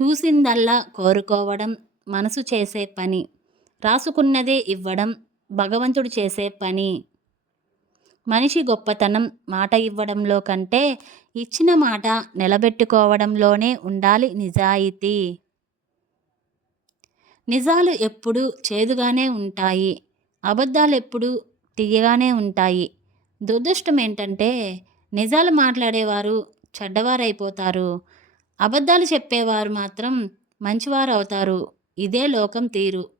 చూసిందల్లా కోరుకోవడం మనసు చేసే పని రాసుకున్నదే ఇవ్వడం భగవంతుడు చేసే పని. మనిషి గొప్పతనం మాట ఇవ్వడంలో కంటే ఇచ్చిన మాట నిలబెట్టుకోవడంలోనే ఉండాలి నిజాయితీ. నిజాలు ఎప్పుడూ చేదుగానే ఉంటాయి అబద్ధాలు ఎప్పుడూ తీయగానే ఉంటాయి. దురదృష్టం ఏంటంటే నిజాలు మాట్లాడేవారు చెడ్డవారైపోతారు. అబద్ధాలు చెప్పేవారు మాత్రం మంచివారు అవుతారు ఇదే లోకం తీరు.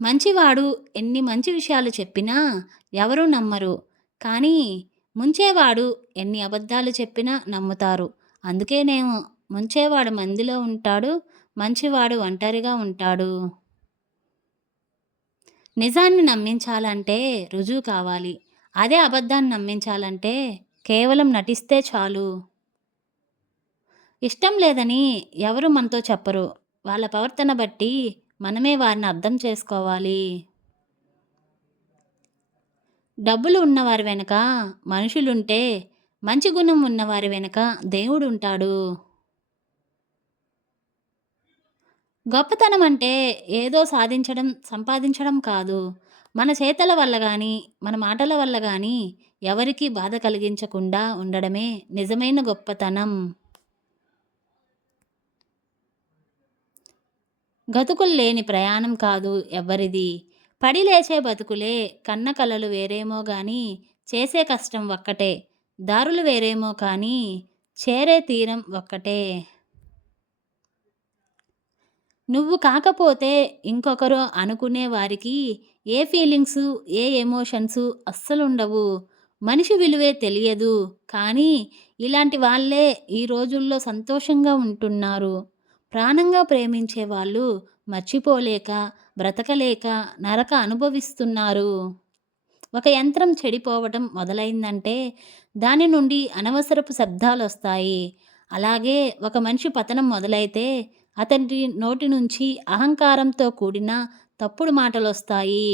మంచివాడు ఎన్ని మంచి విషయాలు చెప్పినా ఎవరూ నమ్మరు. కానీ ముంచేవాడు ఎన్ని అబద్ధాలు చెప్పినా నమ్ముతారు. అందుకేనేమో ముంచేవాడు మందిలో ఉంటాడు మంచివాడు ఒంటరిగా ఉంటాడు. నిజాన్ని నమ్మించాలంటే రుజువు కావాలి. అదే అబద్ధాన్ని నమ్మించాలంటే కేవలం నటిస్తే చాలు. ఇష్టం లేదని ఎవరు మనతో చెప్పరు. వాళ్ళ ప్రవర్తన బట్టి మనమే వారిని అర్థం చేసుకోవాలి. డబ్బులు ఉన్నవారి వెనుక మనుషులుంటే మంచి గుణం ఉన్నవారి వెనుక దేవుడు ఉంటాడు గొప్పతనం అంటే ఏదో సాధించడం సంపాదించడం కాదు. మన చేతల వల్ల కానీ మన మాటల వల్ల కానీ ఎవరికీ బాధ కలిగించకుండా ఉండడమే నిజమైన గొప్పతనం. గతుకులు లేని ప్రయాణం కాదు ఎవ్వరిది. పడి లేచే బతుకులే కన్న కలలు వేరేమో కానీ చేసే కష్టం ఒక్కటే దారులు వేరేమో కానీ చేరే తీరం ఒక్కటే. నువ్వు కాకపోతే ఇంకొకరు అనుకునే వారికి ఏ ఫీలింగ్స్ ఏ ఎమోషన్స్ అస్సలుండవు. మనిషి విలువే తెలియదు కానీ ఇలాంటి వాళ్ళే ఈ రోజుల్లో సంతోషంగా ఉంటున్నారు. ప్రాణంగా ప్రేమించే వాళ్ళు మర్చిపోలేక బ్రతకలేక నరక అనుభవిస్తున్నారు. ఒక యంత్రం చెడిపోవటం మొదలైందంటే దాని నుండి అనవసరపు శబ్దాలు వస్తాయి అలాగే ఒక మనిషి పతనం మొదలైతే అతని నోటి నుంచి అహంకారంతో కూడిన తప్పుడు మాటలు వస్తాయి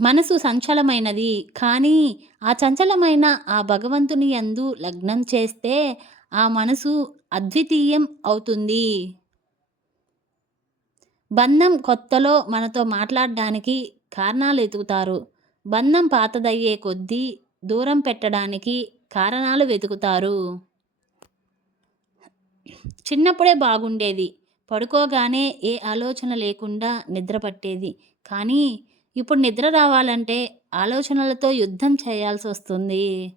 మనసు సంచలమైనది. కానీ ఆ చంచలమైన ఆ భగవంతుని యందు లగ్నం చేస్తే ఆ మనసు అద్వితీయం అవుతుంది. బంధం కొత్తలో మనతో మాట్లాడడానికి కారణాలు వెతుకుతారు. బంధం పాతదయ్యే కొద్దీ దూరం పెట్టడానికి కారణాలు వెతుకుతారు. చిన్నప్పుడే బాగుండేది. పడుకోగానే ఏ ఆలోచన లేకుండా నిద్ర పట్టేది కానీ ఇప్పుడు నిద్ర రావాలంటే ఆలోచనలతో యుద్ధం చేయాల్సి వస్తుంది.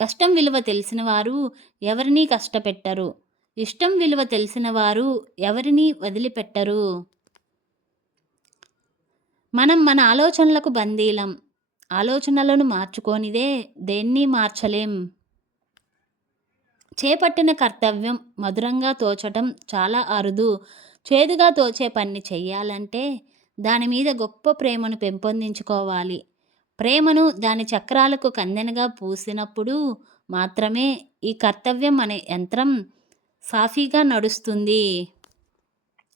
కష్టం విలువ తెలిసిన వారు ఎవరినీ కష్టపెట్టరు. ఇష్టం విలువ తెలిసిన వారు ఎవరినీ వదిలిపెట్టరు. మనం మన ఆలోచనలకు బందీలం ఆలోచనలను మార్చుకోనిదే దేన్ని మార్చలేం. చేపట్టిన కర్తవ్యం మధురంగా తోచటం చాలా అరుదు. చేదుగా తోచే పని చెయ్యాలంటే దాని మీద గొప్ప ప్రేమను పెంపొందించుకోవాలి. ప్రేమను దాని చక్రాలకు కందెనగా పూసినప్పుడు మాత్రమే ఈ కర్తవ్యం అనే యంత్రం సాఫీగా నడుస్తుంది.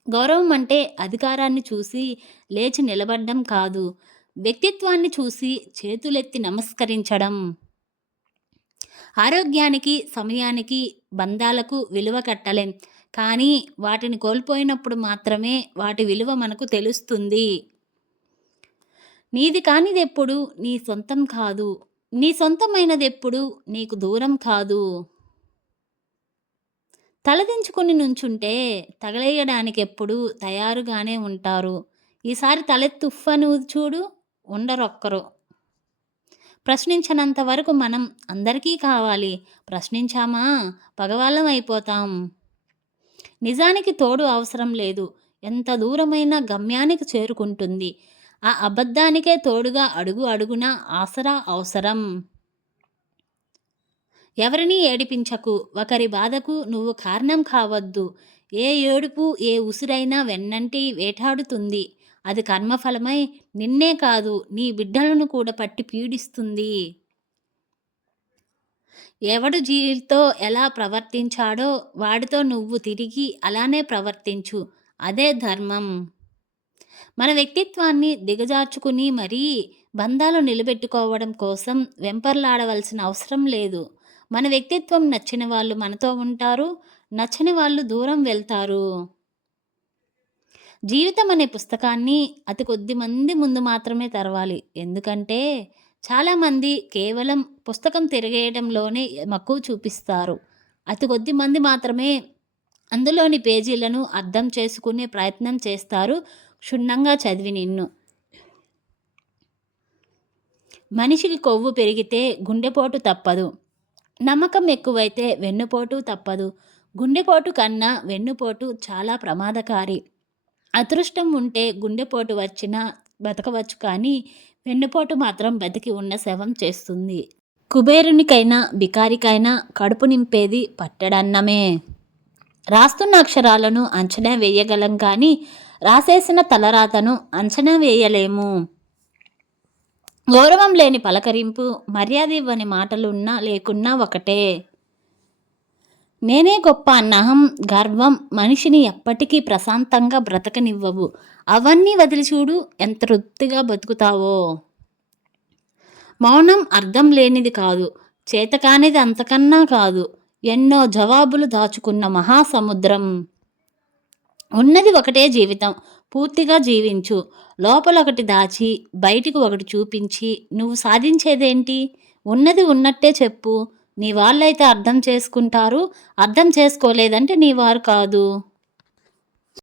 గౌరవం అంటే అధికారాన్ని చూసి లేచి నిలబడ్డం కాదు వ్యక్తిత్వాన్ని చూసి చేతులెత్తి నమస్కరించడం. ఆరోగ్యానికి సమయానికి బంధాలకు విలువ కట్టలేం. కానీ వాటిని కోల్పోయినప్పుడు మాత్రమే వాటి విలువ మనకు తెలుస్తుంది. నీది కానిదెప్పుడు నీ సొంతం కాదు. నీ సొంతమైనదెప్పుడు నీకు దూరం కాదు. తలదించుకొని నుంచుంటే తగలేయడానికి ఎప్పుడు తయారుగానే ఉంటారు. ఈసారి తలెత్తుఫను చూడు ఉండరొక్కరు. ప్రశ్నించనంత వరకు మనం అందరికీ కావాలి. ప్రశ్నించామా? పగవాళ్ళం అయిపోతాం. నిజానికి తోడు అవసరం లేదు. ఎంత దూరమైన గమ్యానికి చేరుకుంటుంది. ఆ అబద్ధానికే తోడుగా అడుగు అడుగున ఆసరా అవసరం. ఎవరినీ ఏడిపించకు? ఒకరి బాధకు నువ్వు కారణం కావద్దు. ఏ ఏడుపు ఏ ఉసిరైనా వెన్నంటి వేటాడుతుంది. అది కర్మఫలమై నిన్నే కాదు నీ బిడ్డలను కూడా పట్టి పీడిస్తుంది. ఎవడు జీవితో ఎలా ప్రవర్తించాడో వాడితో నువ్వు తిరిగి అలానే ప్రవర్తించు అదే ధర్మం మన వ్యక్తిత్వాన్ని దిగజార్చుకుని మరీ బంధాలు నిలబెట్టుకోవడం కోసం వెంపర్లాడవలసిన అవసరం లేదు మన వ్యక్తిత్వం నచ్చిన వాళ్ళు మనతో ఉంటారు. నచ్చని వాళ్ళు దూరం వెళ్తారు. జీవితం అనే పుస్తకాన్ని అతి కొద్ది మంది ముందు మాత్రమే తెరవాలి. ఎందుకంటే చాలామంది కేవలం పుస్తకం తిరగేయడంలోనే మక్కువ చూపిస్తారు. అతి కొద్ది మంది మాత్రమే అందులోని పేజీలను అర్థం చేసుకునే ప్రయత్నం చేస్తారు క్షుణ్ణంగా చదివి నిన్ను. మనిషికి కొవ్వు పెరిగితే గుండెపోటు తప్పదు. నమ్మకం ఎక్కువైతే వెన్నుపోటు తప్పదు. గుండెపోటు కన్నా వెన్నుపోటు చాలా ప్రమాదకారి. అదృష్టం ఉంటే గుండెపోటు వచ్చినా బతకవచ్చు కానీ వెన్నుపోటు మాత్రం బతికి ఉన్న శవం చేస్తుంది. కుబేరునికైనా, బికారికైనా కడుపు నింపేది పట్టడన్నమే రాస్తున్న అక్షరాలను అంచనా వేయగలం కానీ రాసేసిన తలరాతను అంచనా వేయలేము. గౌరవం లేని పలకరింపు, మర్యాద ఇవ్వని మాటలున్నా లేకున్నా ఒకటే. నేనే గొప్ప అన్న గర్వం మనిషిని ఎప్పటికీ ప్రశాంతంగా బ్రతకనివ్వవు. అవన్నీ వదిలి చూడు ఎంత తృప్తిగా బతుకుతావో. మౌనం అర్థం లేనిది కాదు. చేతకానిది అంతకన్నా కాదు. ఎన్నో జవాబులు దాచుకున్న మహాసముద్రం. ఉన్నది ఒకటే జీవితం. పూర్తిగా జీవించు. లోపల ఒకటి దాచి బయటకు ఒకటి చూపించి నువ్వు సాధించేదేంటి? ఉన్నది ఉన్నట్టే చెప్పు. నీ వాళ్ళైతే అర్థం చేసుకుంటారు. అర్థం చేసుకోలేదంటే నీ వారు కాదు.